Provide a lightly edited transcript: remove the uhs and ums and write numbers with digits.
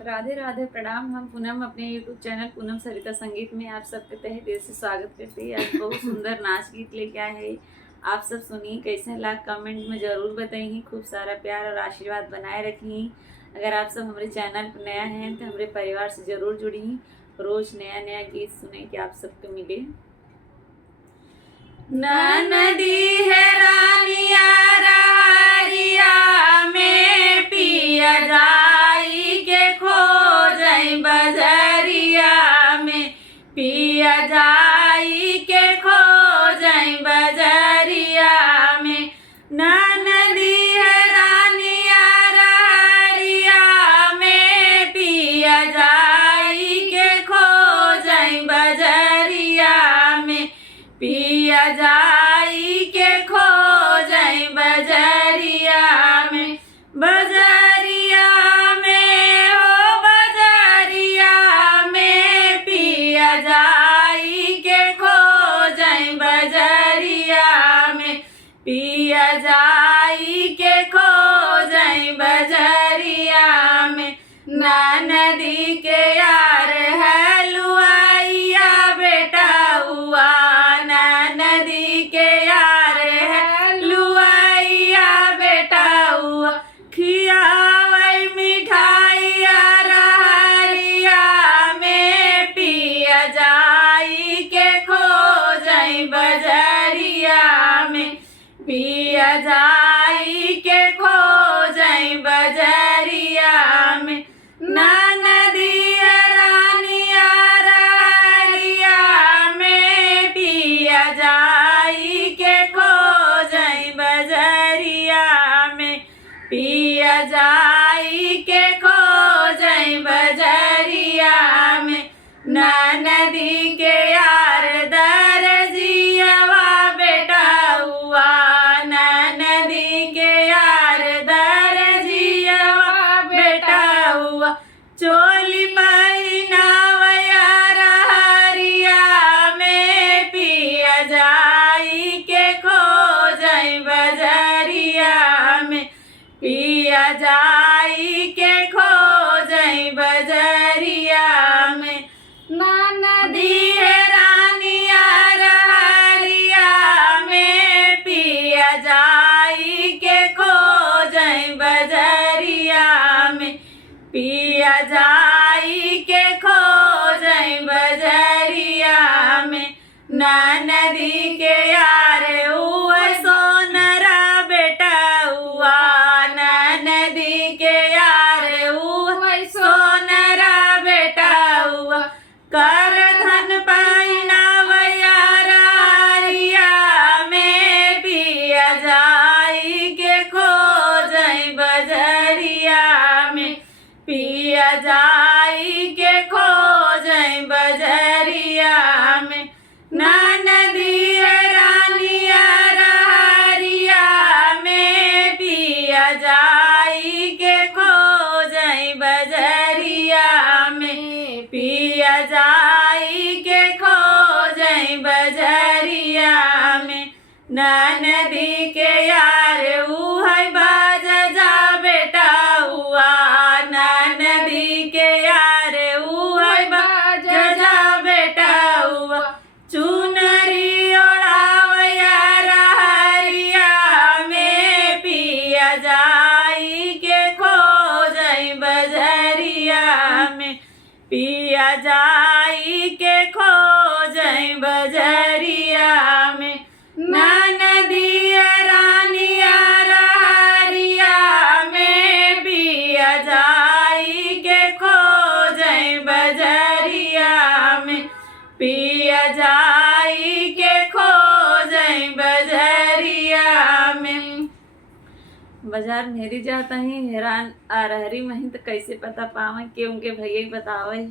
राधे राधे प्रणाम। हम पूनम अपने यूट्यूब चैनल पूनम सरिता संगीत में आप सबके तहे दिल से स्वागत करते हैं। आज बहुत सुंदर नाच गीत लेके आए हैं। आप सब सुनिए, कैसे लाख कमेंट में ज़रूर बताइए। खूब सारा प्यार और आशीर्वाद बनाए रखिए। अगर आप सब हमारे चैनल पर नया हैं तो हमारे परिवार से ज़रूर जुड़िए। रोज़ नया नया गीत सुने कि आप सबको मिले। नदी है रानिया रारिया में पिया जाई के खो जाई बजरिया में, पिया जाई के खो जाई बजरिया में। नदी है रानिया रारिया में पिया जाई के खो जाई बजरिया में, पिया जाई के खो जाई बजरिया में। बजरिया में हो बजरिया में पिया जाई के खो जाई बजरिया में, पिया जाई के खो जाई बजरिया में। नदी के यार है लुआइया बेटा हुआ, नदी के यार है लुआइया बेटा हुआ। खियावई मिठाइया रहरिया में पिया जाई के खो जाई बजरिया में, पिया जाई के खो जाई बजरिया में। नदी रानिया रारिया में पिया जाई के खो जाई बजरिया में, पिया जाई के खो जाई बजरिया में। नदी के यार दरजियावा बेटा हुआ, नदी के यार दरजियावा बेटा हुआ। चोली पहिनावया रहरिया में पिया जाई के खो जाई बजरिया में, पिया जाई के खो जाई बजरिया में। नदी है रानिया रहरिया में पिया जाई के खो जाई बजरिया में, पिया जाई के खो जाई बजरिया में। नदी के यार हुआ सोनरा बेटा हुआ, नदी के यार हुआ सोनरा बेटा हुआ। कर धन पहिनावया रारिया में पिया जाई के खो जाई बजरिया में, पिया जाई के खो जाई बजरिया में। नदी रानिया रहरिया में पिया जाई के खो जाई बजरिया में, पिया जाई के खो जाई बजरिया में। नदी के यार है बाजा जा बेटा हुआ, नदी के यार है बाजा जा बेटा हुआ। चुनरी ओढ़ावया रहरिया में पिया जाई के खो जाई बजरिया में, पिया जाई के खो जाई बजरिया में। नदी रानिया रहरिया में पिया जाई के खो जाई बजरिया में, पिया जाई के खो जाई बजरिया में। बाजार मेरी जाता ही हैरान आ रहरी वहीं तो कैसे पता पावे के उनके भैया ही बतावे।